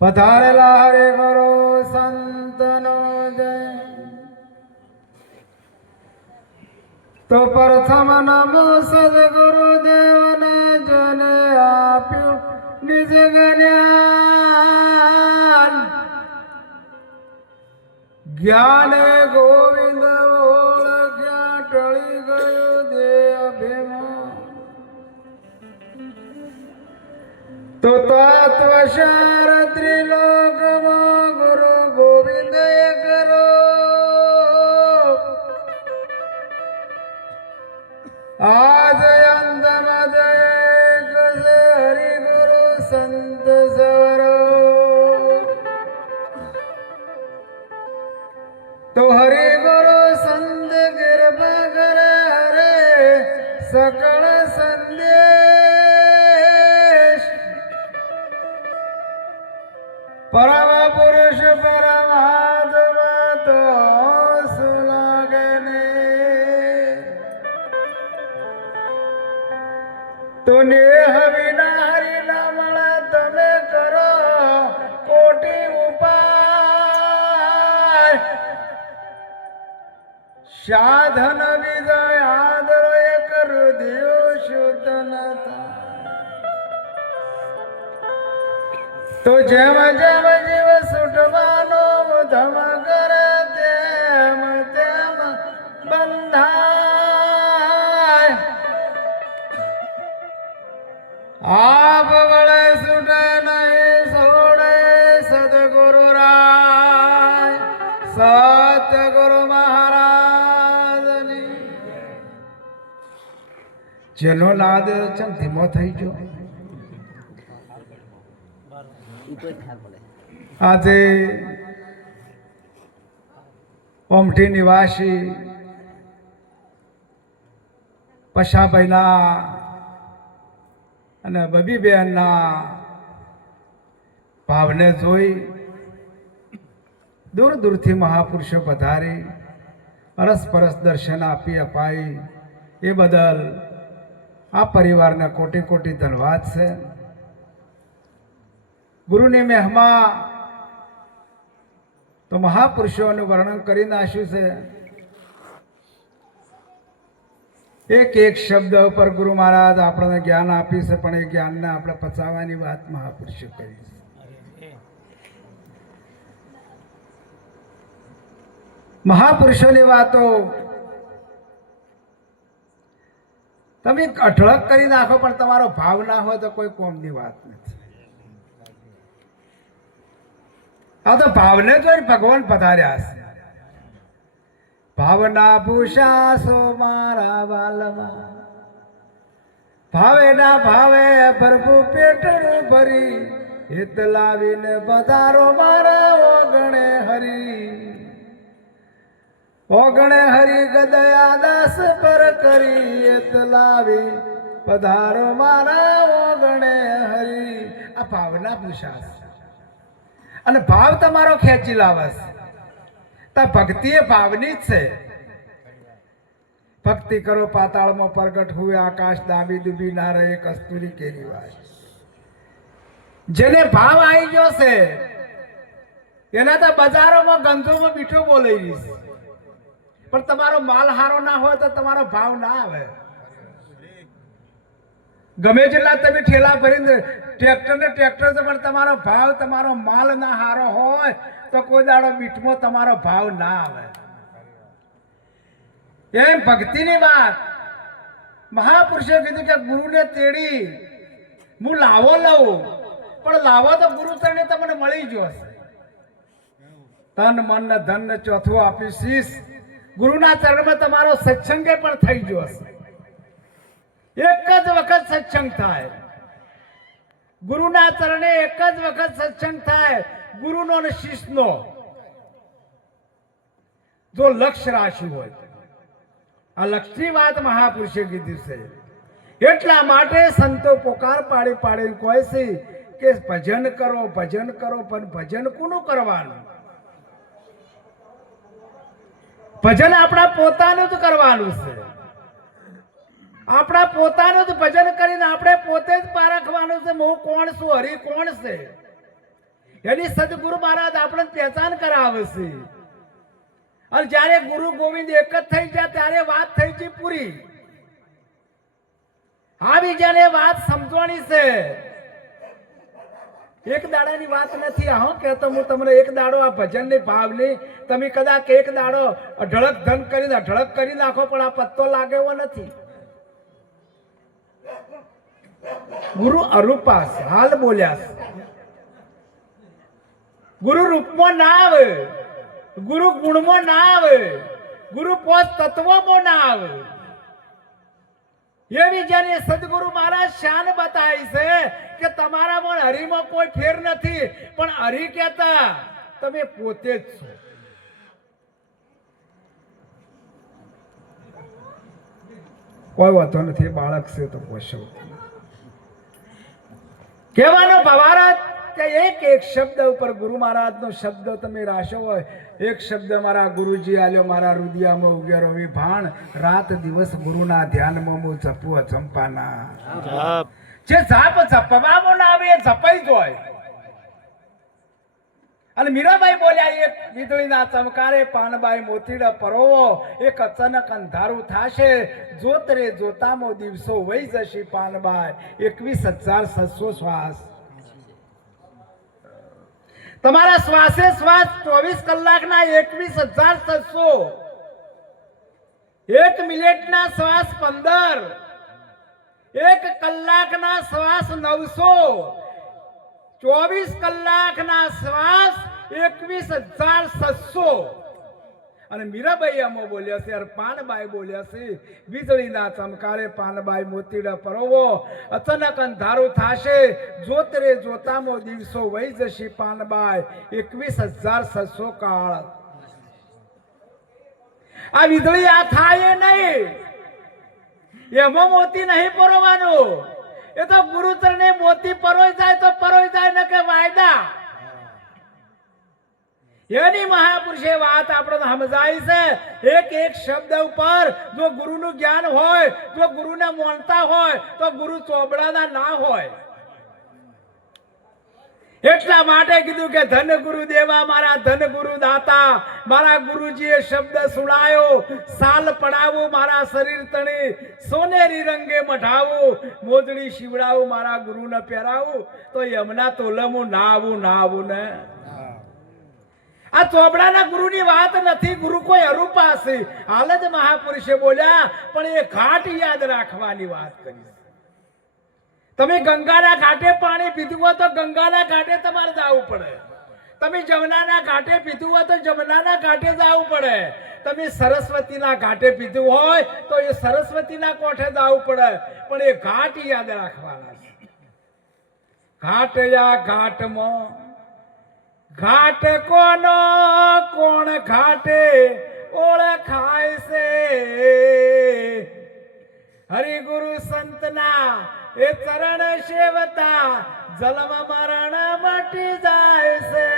પધારેલા હરે ગુરુ સંતનો જય. તો પ્રથમ નમો સદગુરુદેવને જેને આપ્યું નિજ જ્ઞાન. જ્ઞાને ગોવિંદ ઓળખ્યા ટળી ગયો દે અભિમાન. તો તત્વસાર ત્રિલોકમાં ગુરુ ગોવિંદ કરો. આજ અંતમાં એક હરિ ગુરુ સંત સવરો. તો હરિ ગુરુ સંત કૃપા કરે હરે સકળ સંદેશ. પરમ પુરુષ પરમાત્મા તો સુલાગે ને. તો નેહ વિના હરિ ના મળે તમે કરો કોટી ઉપાય. સાધન વિજય આદર એક હૃદય શુદ્ધ ન થાય. તો જેમ જેમ જીવ છૂટવાનો ધમ કરે તેમ તેમ બંધાય. આપ વળે છૂટે નહીં છોડે સદગુરુ રાય. સત્યગુરુ મહારાજની. જેનો નાદ ચમ ધીમો થઈ ગયો. આજે ઓમઠી નિવાસી પશાભાઈના અને બબીબેનના ભાવને જોઈ દૂર દૂરથી મહાપુરુષો પધારી અરસપરસ દર્શન આપી અપાઈ. એ બદલ આ પરિવારને કોટી કોટી ધન્યવાદ છે. ગુરુની મહિમા તો મહાપુરુષોનું વર્ણન કરી નાખ્યું છે. એક એક શબ્દ ઉપર ગુરુ મહારાજ આપણને જ્ઞાન આપ્યું છે, પણ એ જ્ઞાનને આપણે પચાવવાની વાત મહાપુરુષો કરી છે. મહાપુરુષોની વાતો તમે અઢળક કરી નાખો, પણ તમારો ભાવ ના હોય તો કોઈ કોમની વાત નથી. આ તો ભાવને જોઈ ભગવાન પધાર્યા છે. ભાવના ભૂષા સો મારા વાલમાં. ભાવે ના ભાવે પ્રભુ પેટનું ભરી. હિત લાવીને પધારો મારા ઓગણે હરી. ઓગણે હરી ગદયા દાસ પર કરી. હિત લાવી પધારો મારા ઓગણે હરી. આ ભાવના ભૂષા છે અને ભાવ તમારો ખેંચી લાવે છે. તો ભક્તિ એ ભાવની જ છે. ભક્તિ કરો પાતાળમાં પ્રગટ હુએ આકાશ દાબી દુબી ના રહે કસ્તુરી કેરી વાય. જેને ભાવ આવી ગયો છે એના તો બજારોમાં ગંધોમાં મીઠો બોલાઈ રહી છે, પણ તમારો માલ હારો ના હોય તો તમારો ભાવ ના આવે. ગમે જેટલા તમે ઠેલા ભરીને ટ્રેક્ટર છે, પણ તમારો ભાવ તમારો માલ ના હારો હોય તો કોઈ દાડો મીઠમાં તમારો ભાવ ના આવે. એમ ભક્તિની વાત મહાપુરુષે કીધું કે ગુરુને તેડી હું લાવો લઉં, પણ લાવો તો ગુરુ ચરણે તમને મળી જશે. તન મન ને ધન ને ચોથું આપ્યું શીશ. ગુરુના ચરણમાં તમારો સત્સંગે પણ થઈ ગયો હશે. એક જ વખત સત્સંગ થાય. ગુરુના ચરણે એક જ વખત સત્સંગ થાય. ગુરુનો અને શિષ્યનો જો લક્ષ્ય રાખ્યું હોય. આ લક્ષ્યની વાત મહાપુરુષે કીધી છે. એટલા માટે સંતો પોકાર પાડી પાડીને કહે છે કે ભજન કરો ભજન કરો. પણ ભજન કોનું કરવાનું? ભજન આપણા પોતાનું જ કરવાનું છે. આપણા પોતાનું જ ભજન કરીને આપણે પોતે જ પારખવાનું છે હું કોણ છું, હરિ કોણ છે. એની સદગુરુ મહારાજ આપણને પહેચાન કરાવે છે. અને જ્યારે ગુરુ ગોવિંદ એક જ થઈ જાય ત્યારે વાત થઈ છે પૂરી. આ બીજાને વાત સમજવાની છે. એક દાડાની વાત નથી. હા કહેતો હું તમને એક દાડો આ ભજનની ભાવની તમે કદાચ એક દાડો અઢળક ધન કરીને અઢળક કરી નાખો પણ આ પત્તો લાગે એવો નથી. ગુરુ અરૂપાસ હાલ બોલ્યા છે. ગુરુ રૂપમાં ના આવે, ગુરુ ગુણમાં ના આવે, ગુરુ પોત તત્વમાં ના આવે. એવી જેને સદગુરુ મહારાજ શાન બતાવી છે કે તમારામાં હરિમાં કોઈ ફેર નથી, પણ હરિ કહેતા તમે પોતે જ છો. કોઈ વાતો નથી, બાળક છે તો પોષો. કહેવાનો ભાવાર્થ કે એક એક શબ્દ ઉપર ગુરુ મહારાજનો શબ્દ તમે રાશો હોય. એક શબ્દ મારા ગુરુજી આલ્યો મારા રુદિયામાં ઉગેરો વિભાણ. રાત દિવસ ગુરુના ધ્યાનમાં હું જપું અજંપાના. જે જાપ જપવામાં ના આવે એ જપાઈ જ હોય. અને મીરાબાઈ બોલ્યા એક વીજળીના ચમકારે પાનબાઈ મોતીડા પરોવો. એક અચાનક અંધારું થાશે, જોત રે જોતામાં દિવસો વહી જશે પાનબાઈ. 21,700 શ્વાસ. તમારા શ્વાસે શ્વાસ 24 કલાકના 21,700. 1 મિનિટના શ્વાસ 15, 1 કલાકના શ્વાસ 900, 24 કલાકના શ્વાસ 21,700. અને મીરાબાઈ આમાં બોલ્યા છે, પાનબાઈ બોલ્યા છે, વીજળીના ચમકારે પાનબાઈ મોતીડા પરોવો. અચાનક અંધારું થાશે, જોત રે જોતામાં દિવસો વહી જશે પાનબાઈ. 21,700 કાળ. આ વીજળી આ થાય નહીં, એમાં મોતી નહીં પરોવાનું. એ તો ગુરુચરણે મોતી પરોઈ જાય તો પરોઈ જાય, ન કે વાયદા. એની મહાપુરુષે વાત આપણને સમજાય છે. એક એક શબ્દ ઉપર જો ગુરુનું જ્ઞાન હોય, જો ગુરુને માનતા હોય તો ગુરુ ચોબડાના ના હોય. એટલા માટે કીધું કે ધન ગુરુ દેવા મારા ધન ગુરુ દાતા. મારા ગુરુજીએ શબ્દ સુણાયો, સાલ પડાવું મારા શરીર તણી, સોનેરી રંગે મઢાવું, મોજડી શિવડાવું મારા ગુરુને પહેરાવું. તો એમના તોલમું ના આવું ને. આ ચોબડાના ગુરુની વાત નથી. ગુરુ કોઈ અરૂપા છે. હાલ જ મહાપુરુષે બોલ્યા, પણ એ ઘાટ યાદ રાખવાની વાત કરી. તમે ગંગાના ઘાટે પાણી પીધું હોય તો ગંગાના ઘાટે તમારે જવું પડે. તમે જમનાના ઘાટે પીધું હોય તો જમનાના ઘાટે જવું પડે. તમે સરસ્વતીના ઘાટે પીધું હોય તો એ સરસ્વતીના કોઠે જવું પડે. પણ એ ઘાટ યાદ રાખવાના છે. ઘાટ યા ઘાટમાં ઘાટ કોનો કોણ ઘાટે ઓળખાય છે. હરિગુરુ સંતના એ ચરણ સેવતા જન્મ મરણ મટી જાય છે.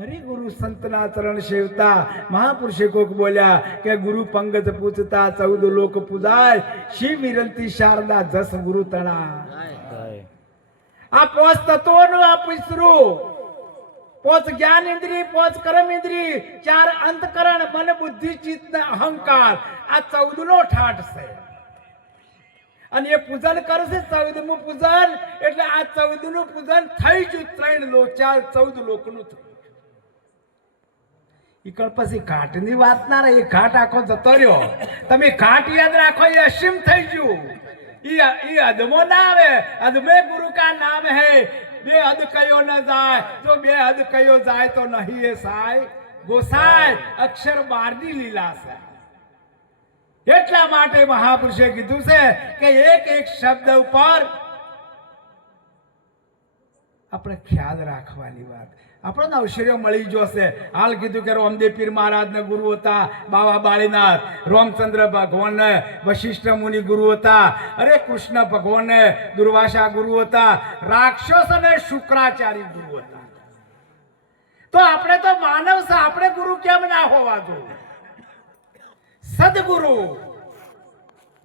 હરિગુરુ સંતના ચરણ સેવતા મહાપુરુષે કોક બોલ્યા કે ગુરુ પંગત પૂછતા 14 લોક પૂજાય. શિવ વિરંતી શારદા જસ ગુરુ તણા. આ 5 તત્વોનું આ પૂછરું. 5 જ્ઞાન ઇન્દ્રિય, 5 કર્મ ઇન્દ્રિય, 4 અંતકરણ, મન બુદ્ધિ ચિત્ત અહંકાર. આ 14 નો ઠાઠ છે. અને એ પૂજન કરશે 14મું પૂજન. એટલે આ 14 નું પૂજન થઈ ગયું. 3 લોક 14 લોકનું થયું. ઈકળ પછી ઘાટની વાત ના રહી. ઘાટ આખો જતો રહ્યો. તમે ઘાટ યાદ રાખો, એ અસીમ થઈ ગયું. ये अदमो ना आवे. अदमे गुरु का नाम है. बे हद कयो न जाए, जो बे हद कयो जाए तो नहीं है साय. गोसाय अक्षर 12 લીલા છે. એટલા માટે મહાપુરુષે કીધું છે કે એક એક શબ્દ ઉપર આપણે ખ્યાલ રાખવાની વાત. આપણને અવસરો મળી જશે. હાલ કીધું કે રામદેવ પીર મહારાજના ગુરુ હતા બાવા બાળીનાથ, રામચંદ્ર ભગવાન વશિષ્ઠ મુનિ ગુરુ હતા, અરે કૃષ્ણ ભગવાન દુર્વાસા ગુરુ હતા, રાક્ષસ અને શુક્રાચાર્ય ગુરુ હતા. તો આપણે તો માનવ છે, આપણે ગુરુ કેમ ના હોવા જોઈએ? સદગુરુ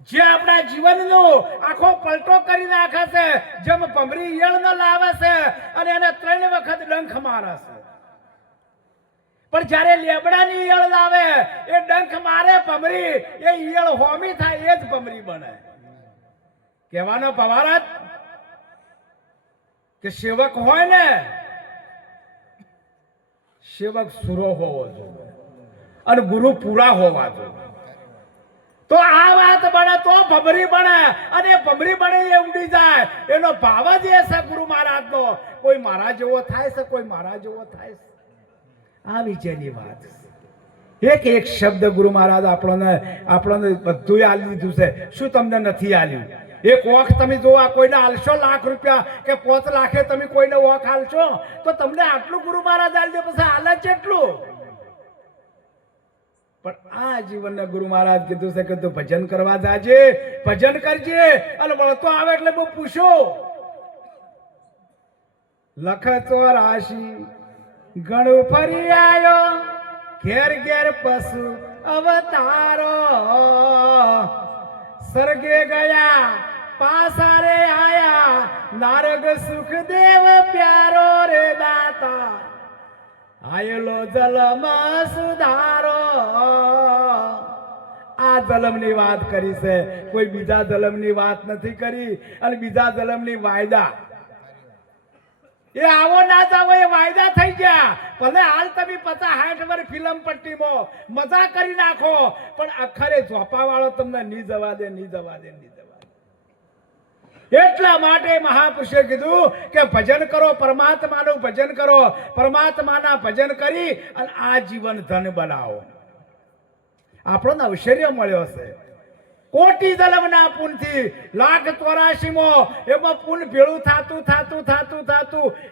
જે આપણા જીવનનો આખો પલટો કરી નાખે છે, જેમ ભમરી ઈયળને લાવે છે અને એને 3 વખત ડંખ મારે છે, પણ જ્યારે લેબડાની ઈયળ લાવે એ ડંખ મારે ભમરી, એ ઈયળ હોમી થાય, એ જ ભમરી બને. કહેવાનો પવારત કે સેવક હોય ને, સેવક સુરો હોવો જોઈએ અને ગુરુ પૂરા હોવા જોઈએ. તો આ વાત બને તો ભમરી બને, અને ભમરી બને એ ઉડી જાય. એનો ભાવ જ એ છે ગુરુ મહારાજનો, કોઈ મારા જેવો થાય છે, કોઈ મારા જેવો થાય છે. આ વિજયની વાત. એક એક શબ્દ ગુરુ મહારાજ આપણને બધું આલી દીધું છે. શું તમને નથી આલ્યું? એક ઓખ તમે જોવા કોઈને આલશો લાખ રૂપિયા કે 5 લાખે તમે કોઈને ઓખ આલશો તો તમને આટલું ગુરુ મહારાજ આલી દે, પછી હાલે છે એટલું. પણ આ જીવનને ગુરુ મહારાજ કીધું છે કે તું ભજન કરવા જાજે, ભજન કરજે, અને વળતો આવે એટલે બહુ પૂછો. લખ 84 ગણું ફરી આવ્યો, ઘેર ઘેર પશુ અવતારો, સ્વર્ગે ગયા પાસારે આયા, નારગ સુખદેવ પ્યારો રે દાતા, આયેલો જલમ સુધારો. આ જલમની વાત કરી છે, કોઈ બીજા જલમની વાત નથી કરી. અને બીજા જલમની વાયદા એ આવો ના જાવો એ વાયદા થઈ ગયા. ભલે હાલ તમે 50-60 વર્ષ ફિલ્મ પટ્ટીમાં મજા કરી નાખો, પણ અખરે ઝોપા વાળો તમને નહીં જવા દે, નહીં જવા દે, નહીં જવા દે. એટલા માટે મહાપુરુષે કીધું કે ભજન કરો, પરમાત્માનું ભજન કરો, પરમાત્માના ભજન કરી અને આ જીવન ધન બનાવો. આપણને ઐશ્વર્ય મળ્યો છે કોટી જન્મના પુણ્યથી. 184 એમાં પુણ્ય ભેળું થાતું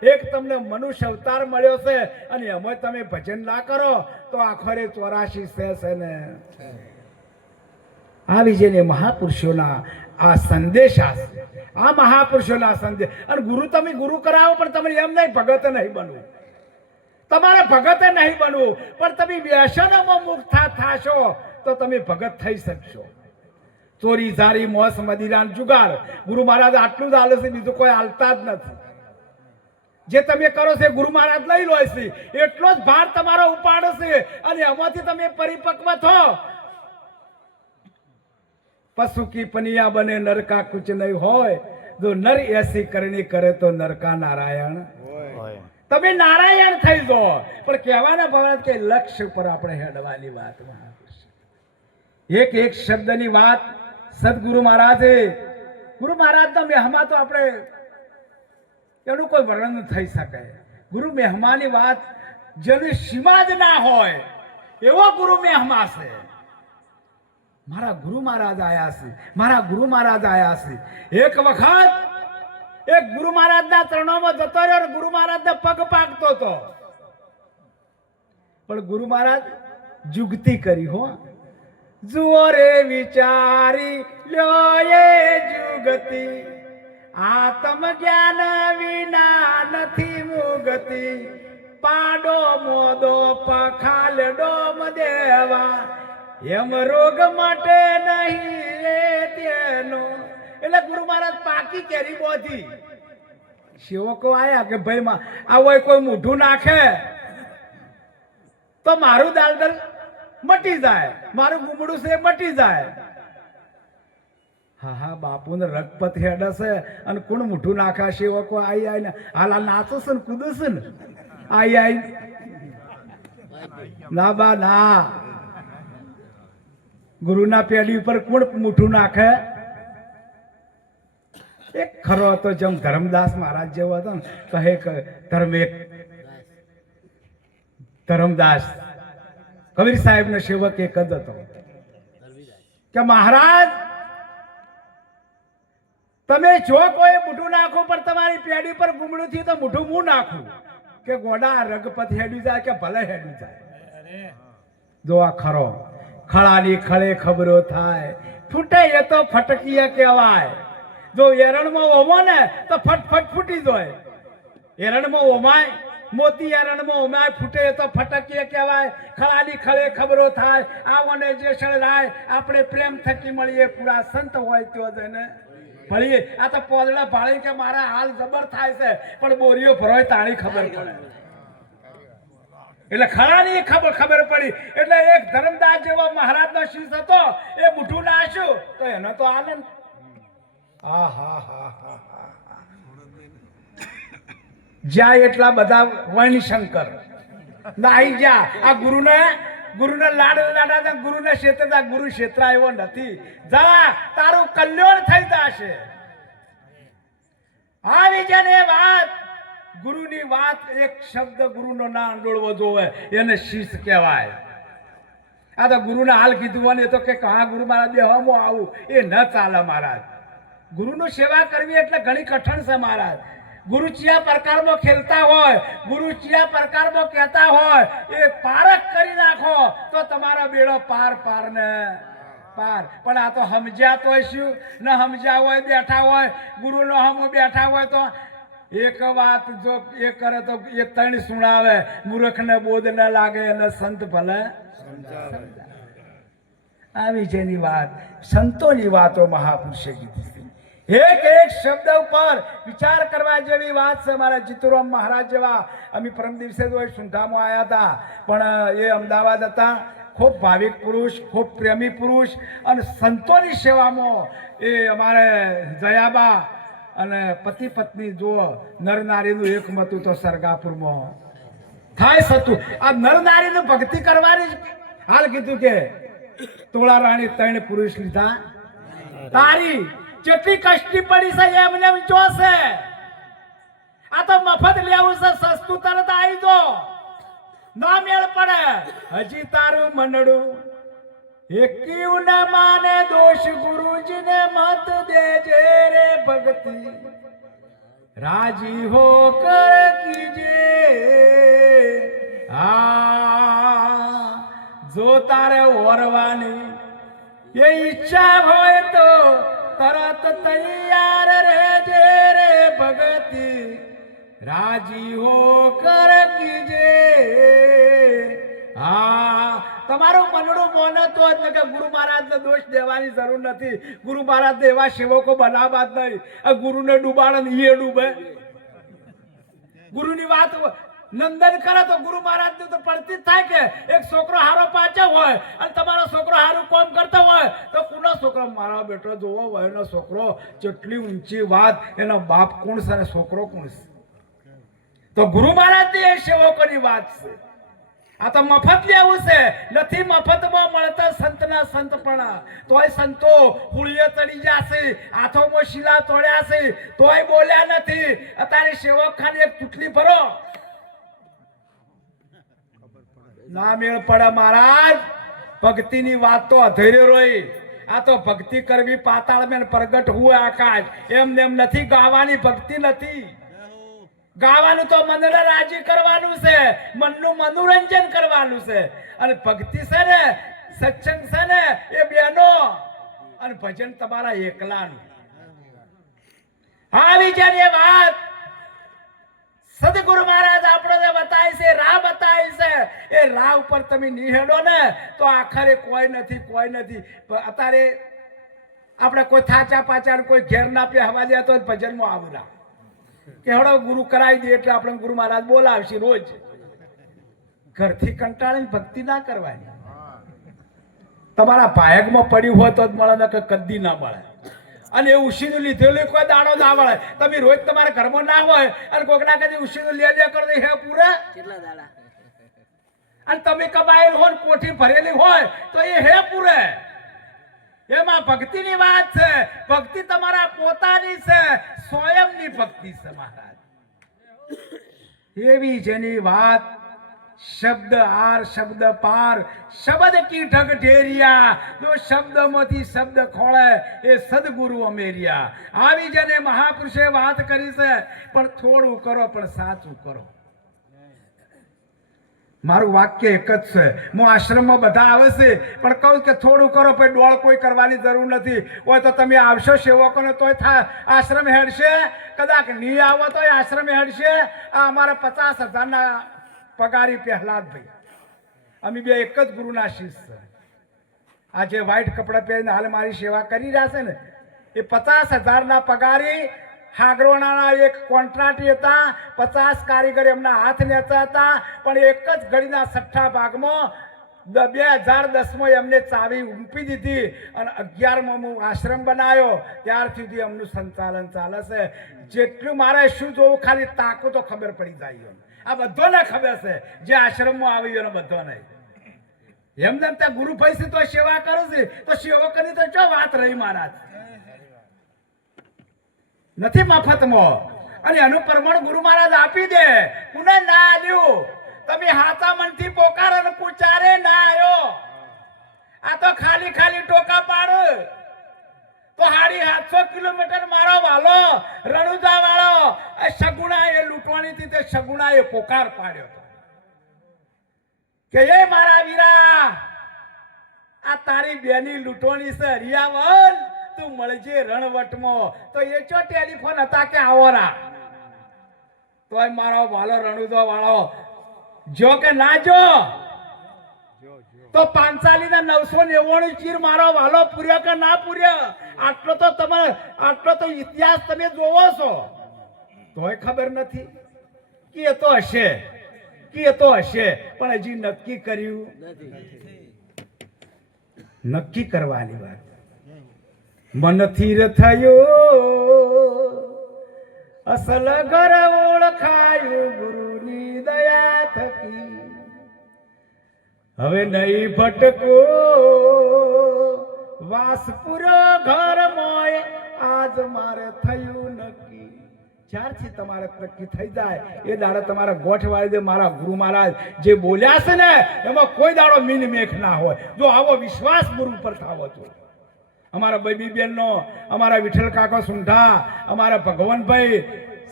એક તમને મનુષ્ય અવતાર મળ્યો છે, અને એમાં તમે ભજન ના કરો તો આખરે 84 છે ને. આ વિજયને મહાપુરુષોના આ સંદેશા, આ મહાપુરુષોના સંદેશ. અને ગુરુ તમે ગુરુ કરાવો, પણ તમે એમ નહીં ભગત નહીં બનવું, તમારે ભગત નહીં બનવું, પણ તમે વ્યસનોમાં મુક્ત થાશો તો તમે ભગત થઈ શકશો. ચોરી ઝારી મોસ મદિરાન જુગાર ગુરુ મહારાજ આટલું જ આલે છે, બીજું કોઈ હાલતા જ નથી. જે તમે કરો છો ગુરુ મહારાજ લઈ લો છે, એટલો જ ભાર તમારો ઉપાડો છે, અને એમાંથી તમે પરિપક્વ થો. પશુ કી પનિયા બને નરકા કુછ નહીં હોય, જો નર એસી કરણી કરે તો નરકા નારાયણ. તમે નારાયણ થઈ જાઓ. પણ કહેવાના ભાવ કે લક્ષ્ય પર આપણે હેડવાની વાત. એક એક શબ્દની વાત સદગુરુ મહારાજે, ગુરુ મહારાજના મહેમા તો આપણે એનું કોઈ વર્ણન થઈ શકે. ગુરુ મહેમાની વાત જેની સીમા જ ના હોય એવો ગુરુ મહેમા છે. મારા ગુરુ મહારાજ આયા છે, મારા ગુરુ મહારાજ આયા છે. એક વખત એક ગુરુ મહારાજના ચરણોમાં જતો રહ્યો, ગુરુ મહારાજને પગ પાકતો હતો, પણ ગુરુ મહારાજ જુગતી કરી. હો, જુઓ રે વિચારી લ્યો એ જુગતી, આત્મ જ્ઞાન વિના નથી મુગતિ, પાડો મોદો પખાલ ડોમ દેવા, એમ રોગ માટે નહીં રે તેનો. એટલે ગુરુ મહારાજ પાકી કેરી બોધી. સેવકો આયા કે ભાઈ આ હોય કોઈ મૂઠું નાખે તો મારું દાલદર મટી જાય, મારું ગુમડું છે મટી જાય. હા હા, બાપુને રગપત હેડે છે અને કોણ મૂઠું નાખા? સેવકો આઈ ને હાલ નાચો છે ને કૂદો છે ને, આઈ ના બા ના. ગુરુના પેઢી ઉપર કોણ મૂઠું નાખે? એક ખરો હતો જેમ ધર્મદાસ મહારાજ જેવો હતો ને, કહે ધર્મદાસ કબીર સાહેબ નો સેવક એક જ હતો કે મહારાજ તમે જો કોઈ મૂઠું નાખો પણ તમારી પેઢી પર ગુમડું થયું તો મૂઠું હું નાખું કે ગોડા રગપત હેડી જાય કે ભલે હેડી જાય. જો આ ખરો ખળાની ખળે ખબરો થાય, ફૂટે એ તો ફટકીએ કહેવાય. જો એરણમાં ઓમો ને તો ફટફટ ફૂટી જાય. એરણમાં ઓમાય મોતી રણમાં ઉમાય ફૂટે તો ફટકીએ કહેવાય, ખળાની ખળે ખબરો થાય, આવને જે શરણાય આપણે પ્રેમ થકી મળીએ, પૂરા સંત હોય તો જને ભળીએ. આ તો પોદળા ભાળી કે મારા હાલ જબર થાય છે, પણ બોરીઓ ભરોય તાણી ખબર પડે. એટલે ખરાની ખબર પડી. એટલે એક ધર્મદાસ જેવો મહારાજનો શિષ્ય હતો, એ બુઢું નાશ્યું તો એનો તો આનંદ. જ્યાં એટલા બધા વર્ણશંકર નાહી જા. આ ગુરુને લાડા ગુરુને ક્ષેત્રતા, ગુરુ ક્ષેત્ર એવો નથી. જા તારું કલ્યાણ થઈ જશે. આવી જને વાત ગુરુની વાત, એક શબ્દ ગુરુનો ના અંડોળવો જોવે, એને શિષ્ય કહેવાય. આ તો ગુરુને હાલ કીધું હોય ને તો કે હા ગુરુ મહારાજ દેવામાં આવું, એ ન ચાલે મહારાજ. ગુરુનું સેવા કરવી એટલે ઘણી કઠણ છે મહારાજ. ગુરુ ચિયા પ્રકારમાં ખેલતા હોય, ગુરુ ચિયા પ્રકારમાં કહેતા હોય, એ પારખ કરી નાખો તો તમારો બેડો પાર ને પાર. પણ આ તો સમજ્યા તો શું ન સમજ્યા હોય, બેઠા હોય ગુરુનો હમ બેઠા હોય તો એક વાત જો એ કરે તો એ ત્રણ સુણાવે. મૂર્ખને બોધ ન લાગે અને સંત ભલે આવી જેની વાત, સંતોની વાતો મહાપુરુષે કીધી. એક શબ્દ ઉપર વિચાર કરવા જેવી વાત છે. મારા જીતુરામ મહારાજ જેવા અમે પરમ દિવસે તો સુંઢામાં આવ્યા હતા, પણ એ અમદાવાદ હતા. ખૂબ ભાવિક પુરુષ, ખૂબ પ્રેમી પુરુષ, અને સંતોની સેવામાં એ અમારે જયાબા અને પતિ પત્ની જુઓ, નર નારીનું એક મતું તો સરગાપુરમાં થાય સતું. આ નર નારીનું ભક્તિ કરવાની હાલ કીધું કે તોળા રાણી ત્રણ પુરુષ લીધા, તારી જેટલી કષ્ટી પડી છે એમને જોશે. આ તો મફત લેવું છે, સસ્તું તરત આવી દો, ના મેળ પડે. હજી તારું મનડું એક્યું ન માને દોષ, ગુરુજીને મત દેજે રે ભક્તિ, રાજી હો કર કીજે. જો તારે ઓરવાની એ ઈચ્છા હોય તો તરત તૈયાર રહેજે રે ભક્તિ, રાજી હો કર કીજે. તમારું મનડું મોને તો જ કે ગુરુ મહારાજને દોષ દેવાની જરૂર નથી. ગુરુ મહારાજને એવા સેવકો બનાવવા જ નહીં. ગુરુને ડૂબાડે ને એ ડૂબે. ગુરુની વાત નંદન કરે તો ગુરુ મહારાજને તો પડતી જ થાય કે એક છોકરો હારો પાછો હોય અને તમારો છોકરો હારું કામ કરતો હોય તો કોનો છોકરો, મારો બેટો જોવો હોય એનો છોકરો જેટલી ઊંચી વાત, એનો બાપ કોણ છે અને છોકરો કોણ છે. તો ગુરુ મહારાજની એ સેવકોની વાત છે. આ તો મફત લેવું છે, નથી મફતમાં મળતા સંતના સંતપણા. તોય સંતો હુળીએ ચડી જશે, હાથોમાં શીલા તોડ્યા છે તોય બોલ્યા નથી. અત્યારે સેવક ખાને એક ચૂંટણી ભરો, ના મેળ પડે મહારાજ. ભક્તિની વાત તો અધૈર્ય રહી. આ તો ભક્તિ કરવી પાતાળ મેં પ્રગટ હુએ આકાશ, એમને એમ નથી. ગાવાની ભક્તિ નથી. ગાવાનું તો મનને રાજી કરવાનું છે, મનનું મનોરંજન કરવાનું છે. અને ભક્તિ છે ને, સત્સંગ છે ને, એ બેનો, અને ભજન તમારા એકલાનું. આવી જેની વાત સદગુરુ મહારાજ આપણને બતાય છે, રાહ બતાય છે. એ રાહ ઉપર તમે નિહેડો ને તો આખરે કોઈ નથી. અત્યારે આપણે કોઈ થાચા પાચા કોઈ ઘેર ના પે હવા દે તો ભજનમાં આવું ના કે હળો ગુરુ કરાવી દે એટલે આપણે ગુરુ મહારાજ બોલાવશે રોજ. ઘરથી કંટાળીને ભક્તિ ના કરવાની. તમારા ભાયગમાં પડ્યું હોય તો જ મળે, ને કે કદી ના મળે. અને એ ઉશીનું લીધેલું કોઈ દાડો ના મળે. તમે રોજ તમારા ઘરમાં ના હોય અને કોકના કદી ઉશીનું લે કરો તો હે પૂરા કેટલા દાડા, અને તમે કમાયેલ હોય કોઠી ભરેલી હોય તો એ હે પૂરે. એમાં ભક્તિની વાત છે. ભક્તિ તમારા પોતાની છે, સ્વયંની ભક્તિ છે મહારાજ. એવી જેની વાત શબ્દ આર શબ્દ પાર, શબ્દ કી ઢગ ઢેરિયા, જો શબ્દમાંથી શબ્દ ખોળે એ સદગુરુ અમેરિયા. આવી જેને મહાપુરુષે વાત કરી છે, પણ થોડું કરો પણ સાચું કરો. મારું વાક્ય એક જ છે. હું આશ્રમમાં બધા આવે છે પણ કહું કે થોડું કરો, પછી ડોળ કોઈ કરવાની જરૂર નથી. હોય તો તમે આવશો સેવકોને તોય આશ્રમ હેડશે, કદાચ નહીં આવો તો આશ્રમ હેડશે. આ અમારા 50,000 પગારી પ્રહલાદભાઈ, અમે બે એક જ ગુરુના શિષ્ય. આ જે વ્હાઈટ કપડાં પહેરીને હાલ મારી સેવા કરી રહ્યા છે ને, એ 50,000 પગારી. હાગરોણાના એક કોન્ટ્રાક્ટ હતા, 50 કારીગર એમના હાથ નેતા હતા, પણ એક જ ઘડીના 6થા ભાગમાં 2010માં એમને ચાવી ઊંપી દીધી અને 11માં હું આશ્રમ બનાવ્યો. ત્યારથી એમનું સંચાલન ચાલે છે. જેટલું મારે શું જોવું, ખાલી તાકો તો ખબર પડી જાય. આ બધાને ખબર છે, જે આશ્રમમાં આવી એનો બધાને. એમને ત્યાં ગુરુ ભાઈ તો સેવા કરે છે, તો સેવકોની તો શું વાત રહી મહારાજ? નથી મફતમાં. અને એનું પ્રમાણ ગુરુ મહારાજ આપી દે. કોને ના આલ્યું? તમે હાથા મનથી પોકાર અને પૂછારે ના આવ્યો. આ તો ખાલી ખાલી ટોકા પાડ. તો 750 કિલોમીટર મારો વાલો રણુજા વાળો સગુણા એ લૂંટવાની હતી, તે સગુણા એ પોકાર પાડ્યો કે એ મારા વીરા, આ તારી બેની લૂંટવાની છે હરિયાવન, તું મળજે રણવટમાં. તો એ ચો ટેલિફોન હતા કે આવોરા? તોય મારો વાલો રણુદો વાળો જો કે ના જો, તો 45,999 ચીર મારો વાલો પૂર્યો કે ના પૂર્યો? આટલો તો ઇતિહાસ તમે જોવો છો, તોય ખબર નથી કે એ તો હશે, પણ હજી નક્કી કર્યું નક્કી કરવાની વાત. મનથી થયો અસલ ઘર ઓળખાયું ગુરુની દયા થકી. હવે નહીં ભટકો વાસપુરો ઘર મોય, આજ મારે થયું નક્કી. જ્યારથી તમારે નક્કી થઈ જાય એ દાડે તમારે ગોઠ વાળી દે. મારા ગુરુ મહારાજ જે બોલ્યા છે ને, એમાં કોઈ દાડો મીન મેખ ના હોય. જો આવો વિશ્વાસ ગુરુ પર થાવો જોઈએ. અમારા બેબી બેનનો, અમારા વિઠ્ઠલ કાકા સુંઢા, અમારા ભગવાનભાઈ,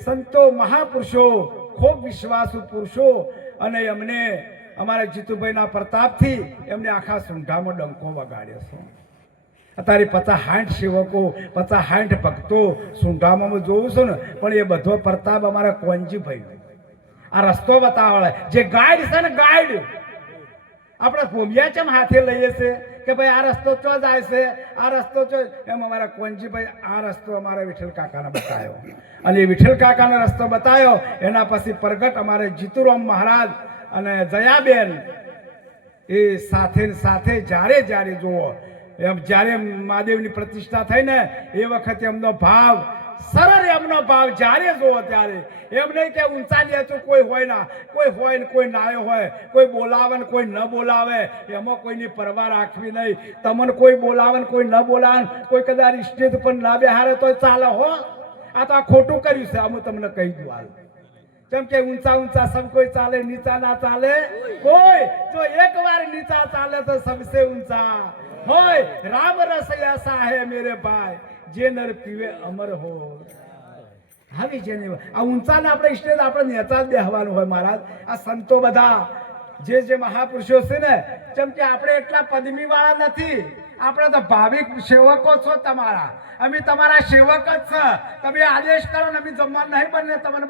સંતો મહાપુરુષો, ખૂબ વિશ્વાસુ પુરુષો, અને એમને અમારા જીતુભાઈના પ્રતાપથી એમને આખા સુંઢામાં ડંકો વગાડ્યો છે. અત્યારે 50-60 સેવકો, 50-60 ભક્તો સુંઢામાં જોઉં છું ને, પણ એ બધો પ્રતાપ અમારા કોંજીભાઈ. આ રસ્તો બતાવે જે ગાઈડ છે ને, ગાઈડ આપણે ભૂમિયા ચમ હાથે લઈએ છે કે ભાઈ આ રસ્તો ચો જાય છે, આ રસ્તો ચો, એમ અમારા કોંજીભાઈ આ રસ્તો અમારા વિઠ્ઠલ કાકાને બતાવ્યો. અને એ વિઠ્ઠલ કાકાનો રસ્તો બતાવ્યો. એના પછી પ્રગટ અમારે જીતુરામ મહારાજ અને જયાબેન, એ સાથે જ્યારે જુઓ એમ, જ્યારે મહાદેવની પ્રતિષ્ઠા થઈ ને એ વખતે એમનો ભાવ સરળ, એમનો ભાવ જ્યારે જુઓ ત્યારે એમ નહીં કે ઊંચા નીચું કોઈ હોય ના, કોઈ હોય ને કોઈ ના હોય, કોઈ બોલાવે ને કોઈ ન બોલાવે, એમાં કોઈની પરવા રાખવી નહીં. તમને કોઈ બોલાવે ને કોઈ ન બોલાવે, કોઈ કદાચ સ્ટેજ પર ના બેહારે તો ચાલે હો. આ તો આ ખોટું કર્યું છે. હું તમને કહી દઉં હાલ, કેમ કે ઊંચા સબ કોઈ ચાલે, નીચા ના ચાલે કોઈ. જો એક વાર નીચા ચાલે તો સબસે ઊંચા હોય. રામ રસ ऐसा है मेरे भाई, જે નર પીવે અમર હો. આવી જેને આ ઊંચાને આપણે સ્ટેજ આપણે નેતા જ બેહવાનું હોય મહારાજ. આ સંતો બધા જે મહાપુરુષો છે ને, જેમ કે આપણે એટલા પદમી વાળા નથી, આપણે તો ભાવિક સેવકો છો તમારા. અમે તમારા સેવક જ છે. તમે આદેશ કરો ને અમે જમવાનું નહીં બને તમને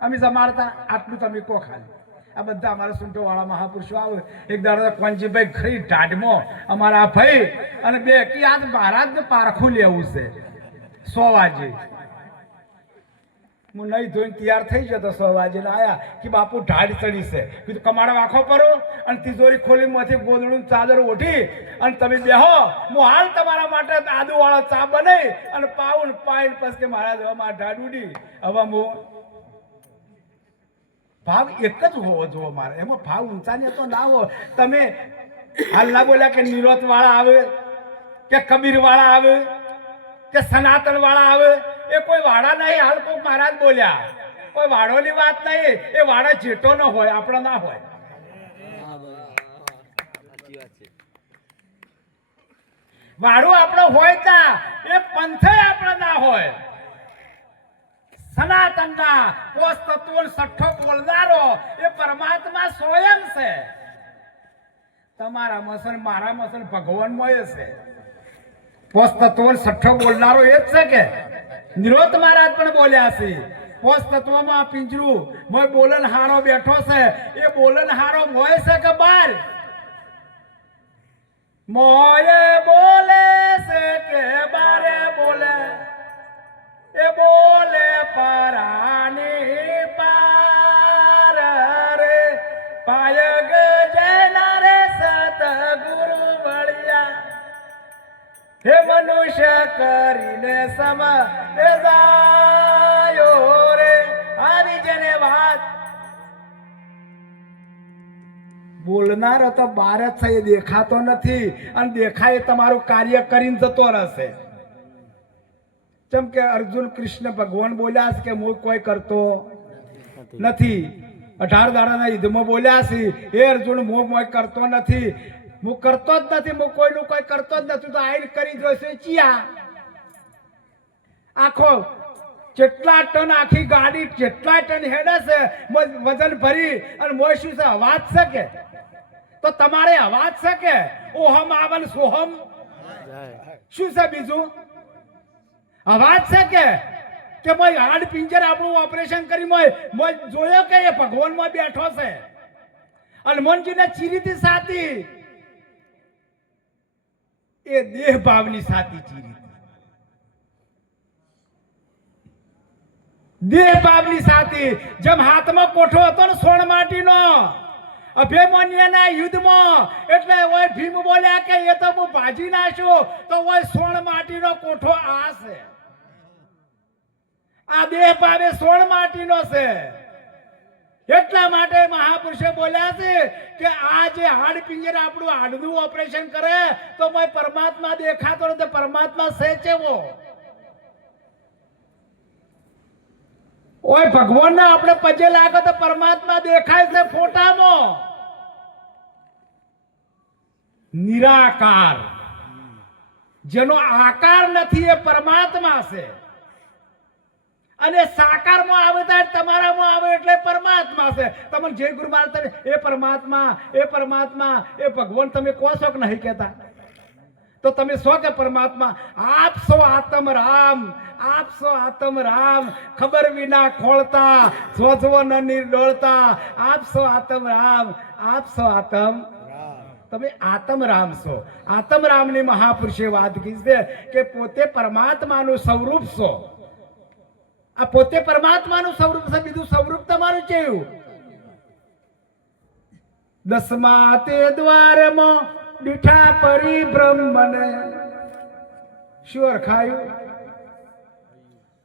અમે જમાડતા, આટલું તમે કહો ખાલી. આ બધા અમારા સુંટો વાળા મહાપુરુષો આવે. એક દાડો કોંજીભાઈ ખરી ઢાઢમાં અમારા ભાઈ અને બે કે આજ મહારાજને પારખું લેવું છે 100 વાગે. હું નહીં ધોઈને તૈયાર થઈ જતો 100 વાગે ને આયા કે બાપુ ઢાઢ ચડી છે. કીધું કમાડા વાંખો પરો અને તિજોરી ખોલી માંથી ગોદડું ચાદર ઓઢી અને તમે બેહો, હું હાલ તમારા માટે આદુ વાળો ચા બનાવી અને પાઉન પાઈને પછી કે મહારાજ હવે મારા ઢાઢ ઉડી. હવે હું ભાવ એક જ હોવો જોવો મારે, એમાં ભાવ ઊંચાને તો ના હોય. તમે હાલ ના બોલ્યા કે નિરોત વાળા આવે કે કબીર વાળા આવે કે સનાતન વાળા આવે, એ કોઈ વાળા નહીં. હાલ કોઈ મહારાજ બોલ્યા, કોઈ વાળોની વાત નહીં. એ વાળા જેટો ન હોય, આપણો ના હોય. વાળું આપણો હોય તા, એ પંથે આપણો ના હોય. સનાતનના પોષ તત્વો સઠ્ઠો બોલનારો એ પરમાત્મા સ્વયં છે. તમારા મસન મારા મસન ભગવાનમાં છે. પોષ તત્વો સઠ્ઠો બોલનારો એ જ છે કે નિરોધ મહારાજ પણ બોલ્યા છે. પોષ તત્વમાં પિંજરું મોય બોલન હારો બેઠો છે. એ બોલન હારો મોય છે કે બાર મોયે બોલે છે કે બારે બોલે એ બોલે પરાની પાર રે પાય ગજના રે સતગુરુ બળિયા હે મનુષ્ય કરીને સમ એ જાયો રે આવી જેને વાત બોલનારો તો બાર જ છે. એ દેખાતો નથી અને દેખાય તમારું કાર્ય કરીને જતો રહેશે. જેમ કે અર્જુન કૃષ્ણ ભગવાન બોલ્યા છે કે હું કોઈ કરતો નથી. 18 દાડાના યુદ્ધમાં બોલ્યા છે એ અર્જુન હું કોઈ કરતો નથી. હું કરતો જ નથી. હું કોઈનું કોઈ કરતો જ નથી. તો આઈને કરી જોઈશે ચિયા આખો જેટલા ટન આખી ગાડી જેટલા ટન હેડે છે વજન ભરી અને મોય શું છે અવાજ છે કે તો તમારે અવાજ છે કે ઓહમ આવન સોહમ શું છે બીજું અવાજ છે કે મોય હાડ પિંજર આપણું ઓપરેશન કરી મોય જોયો કે એ ભગવાનમાં બેઠો છે. હનુમાનજીને ચીરીથી સાથી એ દેહ ભાવની સાથી ચીરી દેહ ભાવની સાથી જેમ હાથમાં કોઠો હતો ને સોણ માટીનો અભિમન્યુના યુદ્ધમાં એટલે ઓય ભીમ બોલ્યા કે એ તો હું ભાજી નાખ્યો તો ઓય સોણ માટીનો કોઠો આ છે. આ દેહ ભાવે સોણ માટીનો છે. એટલા માટે મહાપુરુષે બોલ્યા છે કે આ જે હાડ પિંજર આપણું હાડનું ઓપરેશન કરે તો ભાઈ પરમાત્મા દેખાતો નથી. પરમાત્મા છે કેવો ઓય ભગવાનને આપણે પજે લાગે તો પરમાત્મા દેખાય છે ફોટામાં. નિરાકાર જેનો આકાર નથી એ પરમાત્મા છે. અને સાકારમાં આવે તો તમારામાં આવે એટલે પરમાત્મા છે. તમને જે ગુરુ મહારાજ એ પરમાત્મા એ ભગવાન તમે કહો છો કે નહીં કહેતા? તો તમે શો કે પરમાત્મા આપ સો આત્મ રામ આપ સો આત્મ રામ ખબર વિના ખોળતા જોજવો ન નિર્ડોળતા આપ સો આત્મ રામ આપ સો આત્મ તમે આત્મ રામ છો. આત્મ રામની મહાપુરુષે વાત કીધી છે કે પોતે પરમાત્માનું સ્વરૂપ છો. આ પોતે પરમાત્માનું સ્વરૂપ છે. બીજું સ્વરૂપ તમારું કેવું? 10મા તે દ્વારમાં દીઠા પરિબ્રહ્મને શું અરખાયું?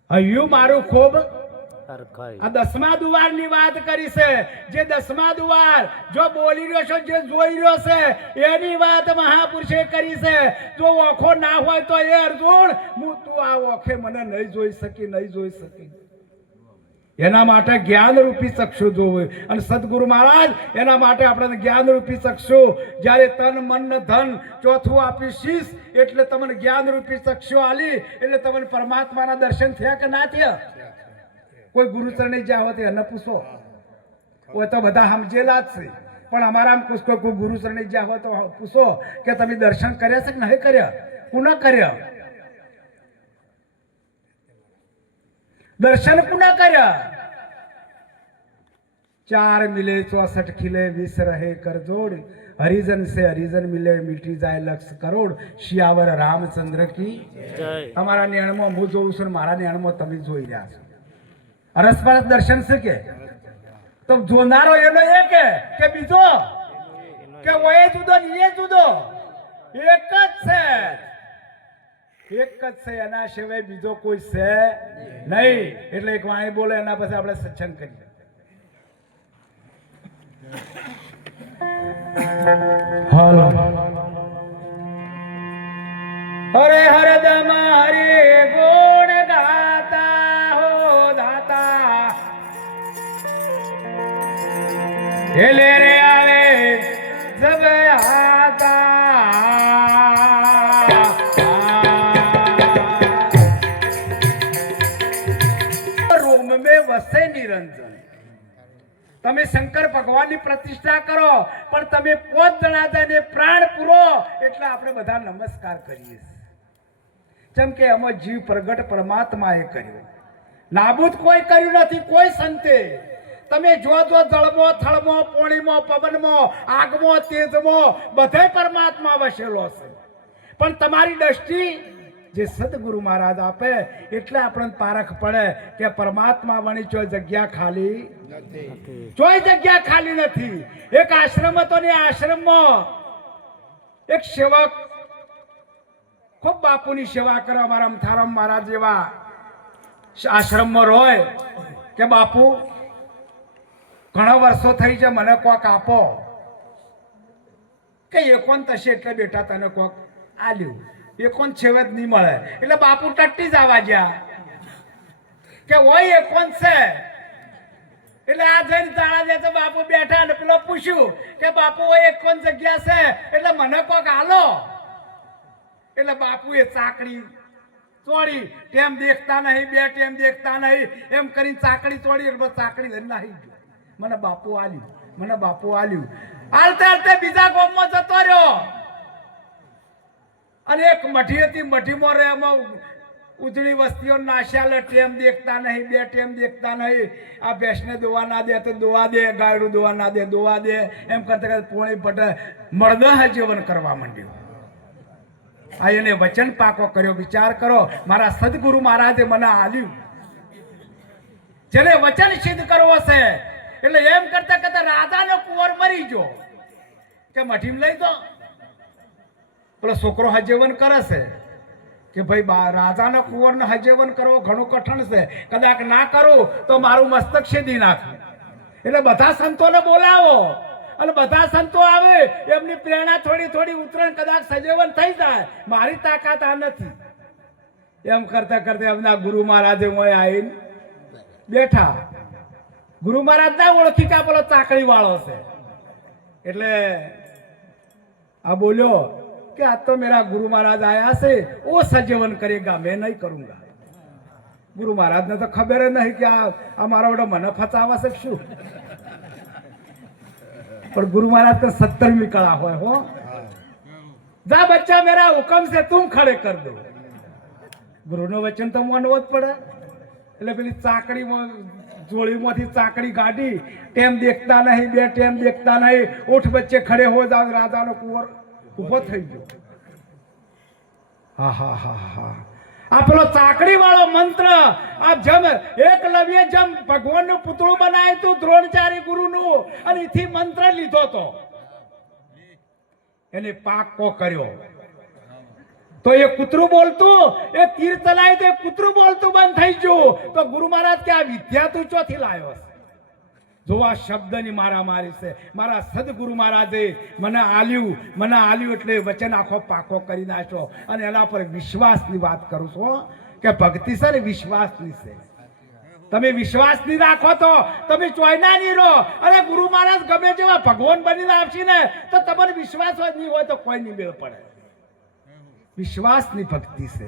હૈયું મારું ખૂબ આ 10મા દુવારની વાત કરી છે. જે 10મા દુવાર જો બોલી રહ્યો છો જે જોઈ રહ્યો છે એની વાત મહાપુરુષે કરી છે. જો ઓખો ના હોય તો એ અર્જુન હું તું આ ઓખે મને નહીં જોઈ શકી. એના માટે જ્ઞાન રૂપી ચક્ષુ જોવું. અને સદગુરુ મહારાજ એના માટે આપણે જ્ઞાન રૂપી ચક્ષુ જ્યારે તન મન ધન ચોથું આપી શીશ એટલે તમને જ્ઞાન રૂપી ચક્ષુ આલી એટલે તમને પરમાત્માના દર્શન થયા કે ના થયા? કોઈ ગુરુચરણે જ્યાં હોત એને પૂછો. કોઈ તો બધા સમજેલા જ છે પણ અમારા કોઈ ગુરુચરણે જ્યાં હોય તો પૂછો કે તમે દર્શન કર્યા છે કે નહીં કર્યા? પુનઃ કર્યા દર્શન પુનઃ કર્યા. 4 મિલે 64 ખिले 20 રહે કર જોડ હરિજન સે હરિજન મિલે મીઠી જાય લક્ષ કરોડ શિયાવર રામચંદ્ર કી જય. તમારા નેણમાં હું જોઉં છું મારા નેણમાં તમે જોઈ રહ્યા છો. અરસપરસ દર્શન છે કે તો જોનારો એનો એ કે બીજો કે ઓય જુદો ને એ જુદો એક જ છે. એના સિવાય બીજો કોઈ છે નહીં. એટલે એક વાણી બોલે એના પછી આપણે સત્સંગ કરીએ. હલો હરે હરદમ હરે ગુણ ગાતા હો દાતા હેલે રે આવે જબ આતા રોમ વસે નિરંજન. તમે શંકર ભગવાનની પ્રતિષ્ઠા કરો પણ તમે પોત જણા થઈને પ્રાણ પૂરો એટલે આપણે બધા નમસ્કાર કરીએ. જેમ કે આમાં જીવ પ્રગટ પરમાત્માએ કર્યો, નાબૂદ કોઈ કર્યું નથી, કોઈ સંતે. તમે જો જળમો થળમો પોણીમો પવનમાં આગમો તેજમાં બધે પરમાત્મા વસેલો છે. પણ તમારી દ્રષ્ટિ જે સદગુરુ મહારાજ આપે એટલે આપણને પારખ પડે કે પરમાત્મા વણી ચોય જગ્યા ખાલી નથી, ચોય જગ્યા ખાલી નથી. એક આશ્રમ હતો ને આશ્રમમાં એક સેવક ખૂબ બાપુની સેવા કરે. અમારા અમથારામ મહારાજ જેવા આશ્રમમાં રોય કે બાપુ ઘણા વર્ષો થઈ છે, મને કોક આપો. કે એકોન થશે એટલે બેટા તને કોક આલ્યું, એકોન છેવે જ નહીં મળે એટલે બાપુ ટટ્ટી જ આવવા ગયા કે હોય એકોન છે. એટલે આ જઈને તાળા દે તો બાપુ બેઠા ને પેલો પૂછ્યું કે બાપુ હોય એકોન જગ્યા છે એટલે મને કોક આલો. એટલે બાપુએ ચાકડી તોડી, ટેમ દેખતા નહીં, બે ટેમ દેખતા નહીં, એમ કરીને ચાકડી તોડી એટલે ચાકડી લઈને નાહી ગયો. મને બાપુ આલ્યું, મને બાપુ આલ્યું. હાલતે હાલતે બીજા ગામમાં જતો રહ્યો અને એક મઠી હતી, મઠીમાં રહે, એમાં ઉજળી વસ્તીઓ નાશ્યા. ટેમ દેખતા નહીં, બે ટેમ દેખતા નહીં. આ ભેંસને દોવા ના દે તો દોવા દે, ગાયડું દોવા ના દે દોવા દે, એમ કરતા કરતા પોણી પટે મળદહ જીવન કરવા માંડ્યું. આ એને વચન પાકો કર્યો. વિચાર કરો, મારા સદગુરુ મહારાજે મને આલ્યું. જેને વચન સિદ્ધ કરવો છે એટલે એમ કરતા કરતા રાધાનો કુંવર મરી ગયો કે મઠીમ લઈ દો. પેલો છોકરો હજેવન કરે છે કે ભાઈ રાજાના કુંવરને હજેવન કરવો ઘણું કઠણ છે, કદાચ ના કરું તો મારું મસ્તક છેદી નાખું. એટલે બધા સંતોને બોલાવો અને બધા સંતો આવે, એમની પ્રેરણા થોડી થોડી ઉતરણ કદાચ સજેવન થઈ જાય. મારી તાકાત આ નથી. એમ કરતા કરતા એમના ગુરુ મહારાજે મોય આવીને બેઠા. ગુરુ મહારાજ ના ઓળખી કે પેલો ચાકડી વાળો છે એટલે આ બોલ્યો कि आज तो मेरा गुरु महाराज आया से वो सजीवन करेगा, मैं नहीं करूंगा. गुरु महाराज ने तो खबर नहीं कि हमारा बड़ा मन फंसावा सकशु. पर गुरु महाराज का 70वीं कड़ा हुआ हो. जा बच्चा मेरा हुक्म से तुम खड़े कर दो. गुरु नो वचन तो मानवो ज पड़े. એટલે પેલી ચાકડીમાં જોડીમાંથી ચાકડી કાઢી, ટેમ દેખતા નહીં, બે ટેમ દેખતા નહીં, ઉઠ બચ્ચે ખડે હો જાવ. રાજાનો કુંવર ઉભો થઈ ગયો. હા હા હા હા, આ પેલો ચાકડી વાળો મંત્ર આ જમ એકલવ્ય જમ ભગવાનનું પુતળું બનાવ્યું હતું દ્રોણાચાર્ય ગુરુનું, અને એથી મંત્ર લીધો તો એને પાકો કર્યો. તો એ કૂતરું બોલતું, એ તીર ચલાય તો એ કૂતરું બોલતું બંધ થઈ ગયું. તો ગુરુ મહારાજ કે આ વિદ્યા તું ચોથી લાવ્યો છે? જો આ શબ્દની મારામારી છે. મારા સદગુરુ મહારાજે મને આલ્યું એટલે વચન આખો પાકો કરી નાખ્યો. અને એના પર વિશ્વાસની વાત કરું છું કે ભક્તિ છે ને વિશ્વાસની છે. તમે વિશ્વાસ નહીં રાખો તો તમે ચોયના નહીં રહો. અને ગુરુ મહારાજ ગમે જેવા ભગવાન બનીને આપશે ને તો તમારે વિશ્વાસ જ નહીં હોય તો કોઈ નહીં મેળ પડે. વિશ્વાસની ભક્તિ છે.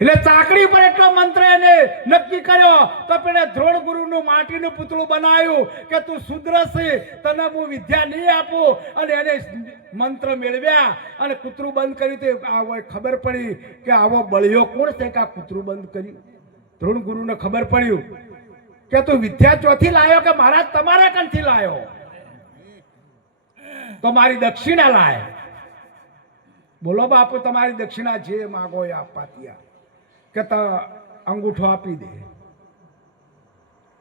એટલે ચાકડી પર એટલો મંત્ર એને નક્કી કર્યો. તો પેલે દ્રોણ ગુરુનું માટીનું પુતળું બનાવ્યું કે તું શુદ્ર છે, તને હું વિદ્યા નહીં આપું. અને એને મંત્ર મેળવ્યા અને કૂતરું બંધ કર્યું. તો આવો ખબર પડી કે આવો બળિયો કોણ છે કે આ કૂતરું બંધ કર્યું. દ્રોણ ગુરુને ખબર પડ્યું કે તું વિદ્યા ચોથી લાયો કે મહારાજ તમારા કંઠથી લાયો, તો મારી દક્ષિણા લાય. બોલો બાપુ, તમારી દક્ષિણા જે માગો એ આપવા તૈયાર. કે અંગૂઠો આપી દે.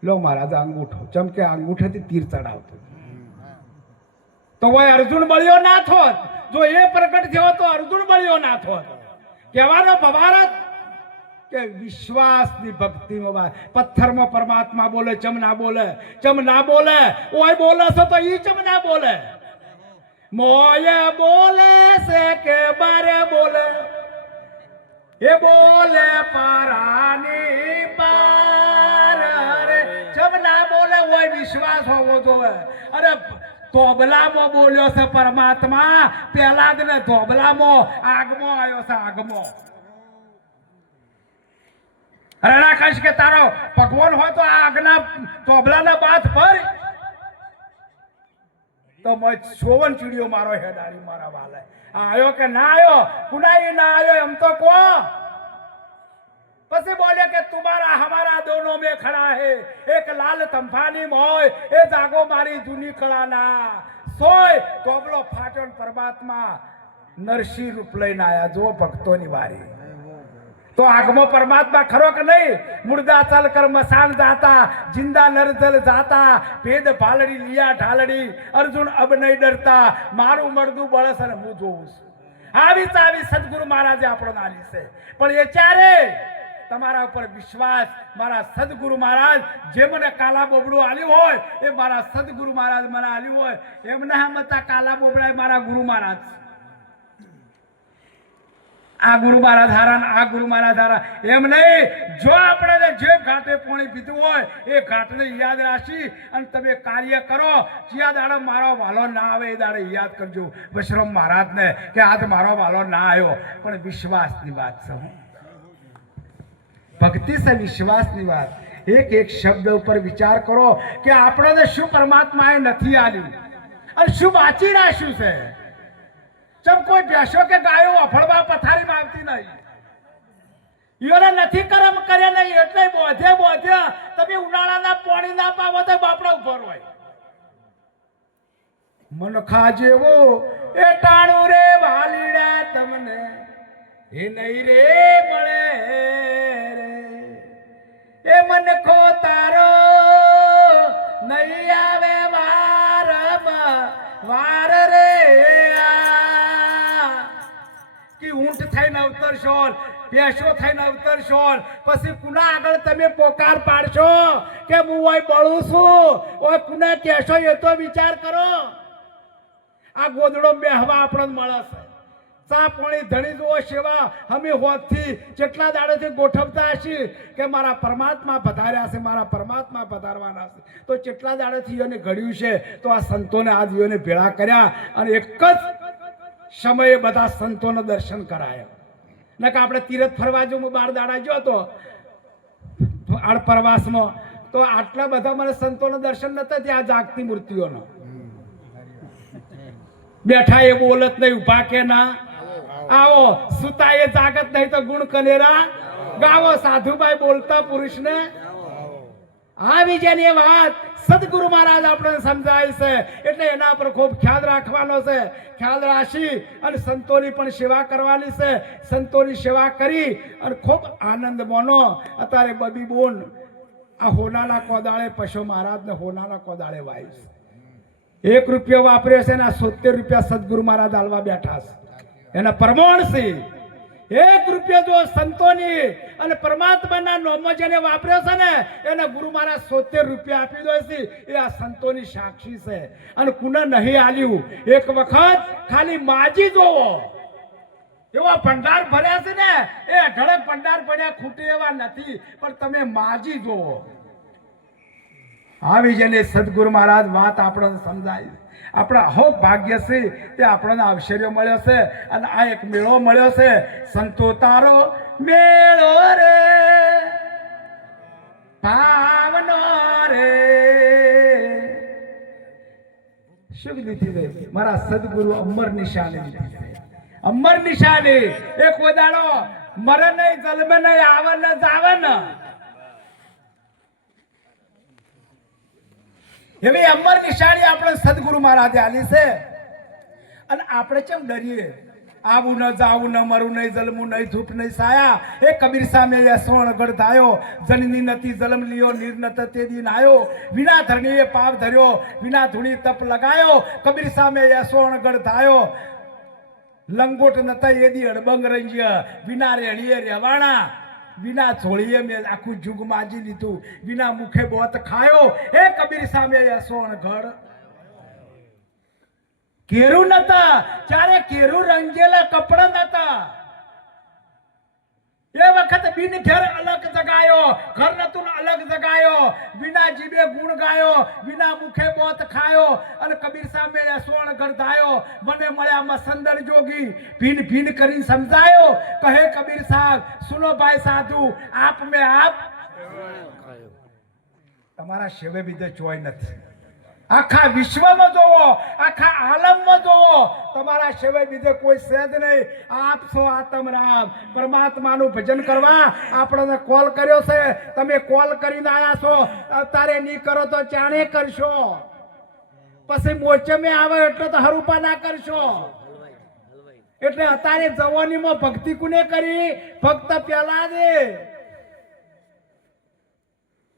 લો મહારાજ અંગૂઠો. ચમકે અંગૂઠેથી તીર ચડાવતો. તો હોય અર્જુન બળ્યો ના થોત. જો એ પ્રગટ થયો તો અર્જુન બળ્યો ના થોત. કહેવાનો ભવારત કે વિશ્વાસની ભક્તિમાં પથ્થરમાં પરમાત્મા બોલે, ચમ ના બોલે. ચમ ના બોલે ઓય બોલે છો તો ઈ ચમ ના બોલે. મોય બોલે છે કે બારે બોલે, એ બોલે પારાની પાર. જબ ના બોલે હોય વિશ્વાસ હોવો જોઈએ. અરે ધોબલામાં બોલ્યો છે પરમાત્મા, પેલા જ ને ધોબલામાં આગમાં આવ્યો છે. આગમાં રણાકંશ કે તારો ભગવાન હોય તો આ આગના તોબલાના બાથ પર તો મત સોવન ચીડિયો મારો હેડાડી મારા વાલે આયો કે ના આયો કુનાઈ ના આયો એમ તો કો પછી બોલે કે तुम्हारा हमारा दोनों में खड़ा है एक लाल तंफानी मोय ए जागो मारी जूनी कळाना सोय તોબલો ફાટ્યો પરમાત્મા નરસિંહ રૂપ લઈને આયા જો ભક્તોની વારી तो आगमो परमात्मा खरो के नहीं मुर्दा चल कर मसान जाता जिंदा नर जल जाता भेद भालड़ी लिया ढालड़ी अर्जुन अब नहीं डरता मारू मर्दू बळस અને હું જોઉં છું આવી સદગુરુ મહારાજે આપણો આલી છે પણ એ ચારે તમારા ઉપર વિશ્વાસ મારા સદગુરુ મહારાજ જે મને કાલા બોબડું આલ્યું હોય એ મારા સદગુરુ મહારાજ મને આલ્યું હોય એમના મતા કાલા બોબડા મારા ગુરુ મહારાજ આ ગુરુ મહારાજ હારા આ ગુરુ મહારાજ હારા એમ નહીં જો આપણે જે ઘાટે પાણી પીધું હોય એ ઘાટને યાદ રાખી અને તમે કાર્ય કરો જ્યાં દાડે મારો વાલો ના આવે એ દાડે યાદ કરજો વશરામ મહારાજને કે આજ મારો વાલો ના આવ્યો પણ વિશ્વાસની વાત છે ભક્તિ છે વિશ્વાસની વાત એક એક શબ્દ ઉપર વિચાર કરો કે આપણને શું પરમાત્માએ નથી આલ્યું અને શું બાકી રાખ્યું છે जब कोई भैंसो के गायो अफड़वा पथारी मांगती नहीं योने નથી કરમ કરે નહીં એટલે બોધે બોધે તમે ઉનાળાના પાણી ના પાવો તો બાપડા ઉપર હોય મનખા જેવો એ ટાણું રે વાલીડા તમને એ નહીં રે મળે રે એ મનખો તારો નહીં આવે વાર રે कि ऊंट थઈને અવતરશો ભેંસો થઈને અવતરશો પછી કુના આગળ તમે પોકાર પાડશો કે હું ઓય બળું છું ઓય કુના કહેશો એ તો વિચાર કરો આ ગોદડો બેહવા આપણને મળે છે ચા પાણી ધણી જુઓ સેવા અમે હોતથી જેટલા દાડેથી ગોઠવતા હશી કે મારા પરમાત્મા પધાર્યા છે મારા પરમાત્મા પધારવાના છે તો જેટલા દાડેથી એને ઘડ્યું છે તો આ સંતોને આજ એને ભેળા કર્યા અને એક જ સમયે બધા સંતોના દર્શન કરાયા નકે આપણે તીરથ ફરવા જો હું 12 દાડા ગયો તો આડ પ્રવાસમાં તો આટલા બધા મને સંતોના દર્શન નતા ત્યાં જાગતી મૂર્તિઓનો બેઠા એ બોલત નહીં ઉભા કે ના આવો સુતા એ જાગત નહીં તો ગુણ કનેરા ગાવો સાધુભાઈ બોલતા પુરુષને આવી જેની વાત સદગુરુ મહારાજ આપણને સમજાય છે એટલે એના પર ખૂબ ખ્યાલ રાખવાનો છે ખ્યાલ રાખી અને સંતોની પણ સેવા કરવાની છે સંતોની સેવા કરી અને ખૂબ આનંદ માનો અત્યારે બબી બોન આ હોનાના કોદાળે પશુ મહારાજને હોનાના કોદાળે વાય છે 1 રૂપિયો વાપર્યો છે ને 70 રૂપિયા સદગુરુ મહારાજ આલવા બેઠા છે એના પ્રમાણ છે 1 રૂપિયો જો સંતોની અને પરમાત્માના નામમાં જેને વાપર્યો છે ને એને ગુરુ મહારાજ 70 રૂપિયા આપી દો છે એ આ સંતોની સાક્ષી છે અને કુને નહીં આલ્યું એક વખત ખાલી માજી જોવો એવા ભંડાર ભર્યા છે ને એ અઢળક ભંડાર પડ્યા ખૂટે એવા નથી પણ તમે માજી જોવો આવી જેને સદગુરુ મહારાજ વાત આપણને સમજાય આપણા હો ભાગ્ય છે તે આપણને અવસર્ય મળ્યો છે અને આ એક મેળો મળ્યો છે સંતો તારો મેળો રે ભાવનો રે શું લીધી રે મારા સદગુરુ અમર નિશાની લીધી અમર નિશાની એક વદાડો મરે નહીં જલમે નહીં આવે ને જાવે ને એવી અમર નિશાની આપણે સદગુરુ મહારાજે આલી છે અને આપણે કેમ ડરીએ આવું ન જાવું ન મરું નહીં જલમું નહીં ધૂપ નહીં સાયા એ કબીર સામે સોણ ગઢાયો જનની નથી જલમ લિયો નીર નત તે દિન આયો વિના ધરણીએ પાપ ધર્યો વિના ધૂણી તપ લગાયો કબીર સામે સોણ ગઢાયો લંગોટ નતા એદી અડબંગ રંજ્ય વિના રેણીએ રેવાણા વિના છોડીએ મેં આખું જુગ માજી લીધું વિના મુખે બોત ખાયો એ કબીર સામે સોણ ગઢ કેરું નતા ચારે કેરું રંગેલા કપડા નતા એ વખત બિન ઘર અલગ જગાયો ઘર નતું અલગ જગાયો વિના વિના જીભે ગુણ ગાયો, વિના મુખે બોત ખાયો, અને કબીર સામે સોણ ગરધાયો, મને મળ્યા મસંદર જોગી, ભીન ભીન કરીને સમજાયો, કહે કબીર સાહેબ સુનો ભાઈ સાધુ, આપ મેં આપ તમારા સેવે બીજે ચોય નથી. આખા વિશ્વમાં જોવો, આખા આલમમાં જોવો, તમારા સિવાય બીજે કોઈ છે જ નહીં. આપ છો આત્મ રામ, પરમાત્માનું ભજન કરવા આપણને કોલ કર્યો છે. તમે કોલ કરીને આયા છો, અત્યારે નહીં કરો તો ચાણે કરશો, પછી મોચમે આવે એટલે તો હરુપા ના કરશો. એટલે અત્યારે જવાનીમાં ભક્તિ કોને કરી? ભક્ત પેલા દે.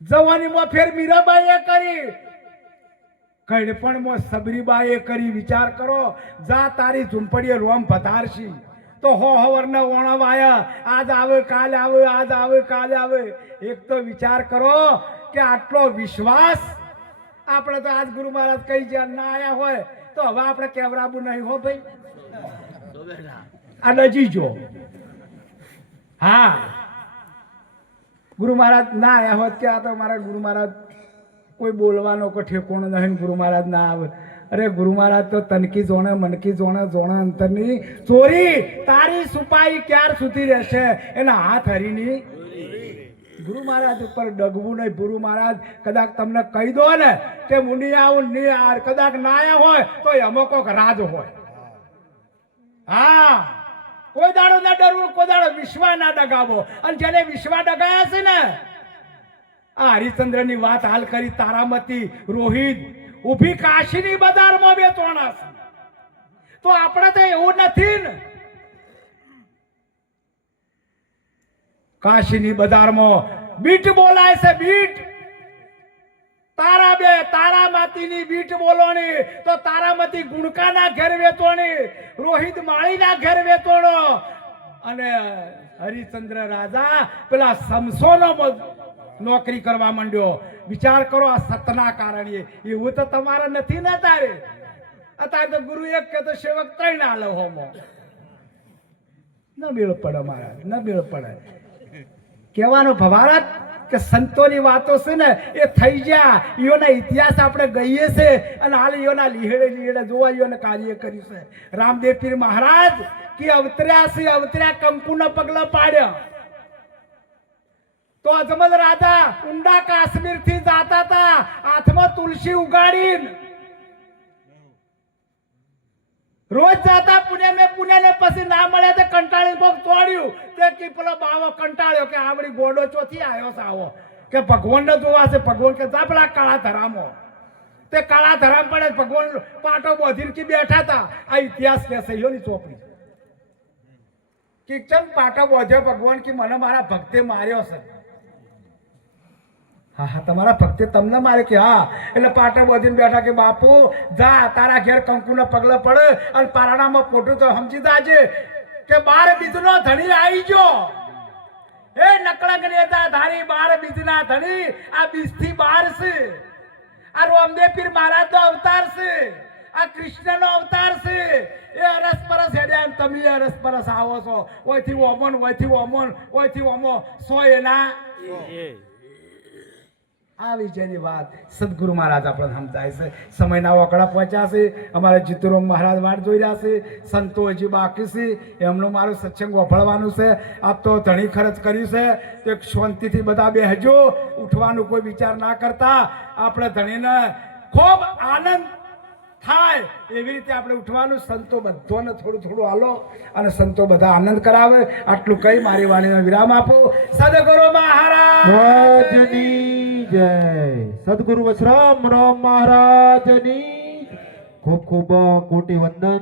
જવાનીમાં ફેર મીરાબાઈએ કરી, કડપણમાં સબરીબાઈએ કરી. વિચાર કરો, જા તારી ઝુંપડીએ રોમ પધારશી તો હો હવરના ઓણવ આયા, આજ આવે કાલે આવે, આજ આવે કાલે આવે. એક તો વિચાર કરો કે આટલો વિશ્વાસ આપણે તો આજ ગુરુ મહારાજ કઈ જ્યાં ના આયા હોય તો હવે આપણે કેવરાબુ નહીં હો ભાઈ. આ નજી જો, હા ગુરુ મહારાજ ના આયા હોત કે આ તો મારા ગુરુ મહારાજ કોઈ બોલવાનો કોઈ ઠેકોણો નહીં, ગુરુ મહારાજ ના આવે. અરે ગુરુ મહારાજ તો તનકી જોણે મનકી જોણે જોણે અંતરની ચોરી. તારી સુપાઈ ક્યાર સુધી રહેશે? એના હાથ હરીની. ગુરુ મહારાજ ઉપર ડગવું નહીં. ગુરુ મહારાજ કદાચ તમને કહી દો ને કે મુનિ આવું નહીં, આ કદાચ ના આયા હોય તો એમાં કોક રાજ હોય. હા, કોઈ દાડો ના ડરવું, કોઈ દાડો વિશ્વા ના ડગાવો. અને જેને વિશ્વા ડગાયા છે ને, આ હરિચંદ્ર ની વાત હાલ કરી, તારામતી રોહિત ઉભી કાશીની બજારમાં વેચવાના છે. તો આપણે તો એવું નથી ને, કાશીની બજારમાં બીટ બોલાય છે. બીટ તારામતીની બીટ બોલોની તો તારામતી ગુણકાના ઘેર વેચવાની, રોહિત માળીના ઘેર વેચવાનો, અને હરિચંદ્ર રાજા પેલા સમસોનો નોકરી કરવા માંડ્યો. વિચાર કરો, આ સતના કારણે. એવું તો તમારે નથી ને તારે. અત્યારે તો ગુરુ એક કે તો સેવક ત્રણ આલે હોમો. ન મેળ પડે મહારાજ, ન મેળ પડે. કહેવાનો ભવારત કે સંતોની વાતો છે ને એ થઈ ગયા, ઈઓના ઇતિહાસ આપણે ગઈએ છે, અને હાલ ઈઓના લીહેડે જોવા ઈઓને કાર્ય કર્યું છે. રામદેવ પીર મહારાજ કે અવતર્યા છે, અવતર્યા કંકુના પગલા પાડ્યા. તો અજમલ રાજા ઊંડા કાશ્મીર થી જાતા હતા, હાથમાં તુલસી ઉગાડીને રોજ જાતા પુણે ને પછી ના મળે તો કંટાળી કોક તોડ્યું. તે કે પેલો બાવો કંટાળ્યો કે આવડી ગોડો ચોથી આવ્યો છે આવો, કે ભગવાન ને જોવા છે. ભગવાન કે જા પેલા કાળા ધરામો. તે કાળા ધરામ પડે ભગવાન પાટો બોધીને કે બેઠા હતા. આ ઇતિહાસ કે છે ની ચોપડી કે ચમ પાટો બોધ્યો ભગવાન કે મને મારા ભક્તે માર્યો છે. હા હા, તમારા ભક્તે તમને મારે કે હા. એટલે પાટા બોધીને બેઠા કે બાપુ જા તારા ઘેર કંકુના પગલા પડે, અને પારણામાં પોટું તો સમજી જાજે કે 12 બીજનો ધણી આવી ગયો. એ નકળંગ નેતા ધારી 12 બીજના ધણી, આ 20 થી 12 છે. આ રામદેવ પીર મહારાજ નો અવતાર છે, આ કૃષ્ણ નો અવતાર છે. એ અરસપરસ હેડ્યા, તમે અરસપરસ આવો છો. ઓયથી ઓમન, ઓયથી ઓમન, ઓયથી ઓમો, સો એના આવી જેની વાત સદગુરુ મહારાજ આપણને સમજાય છે. સમયના ઓકડા પહોંચ્યા છે. અમારા જીતુરામ મહારાજ વાટ જોઈ રહ્યા છે, સંતો હજી બાકી છે, એમનું મારું સત્સંગ વફળવાનું છે. આપ તો ધણી ખર્ચ કર્યું છે, તો એક શાંતિથી બધા બેહજો. ઉઠવાનું કોઈ વિચાર ના કરતા. આપણે ધણીને ખૂબ આનંદ થાય એવી રીતે આપણે ઉઠવાનું. સંતો બધાને થોડું થોડું હાલો, અને સંતો બધા આનંદ કરાવે. આટલું કઈ મારી વાણીનો વિરામ આપો. સદગુરુ મહારાજની જય. સદગુરુ વશરામ રામ મહારાજની ખૂબ ખૂબ કોટી વંદન.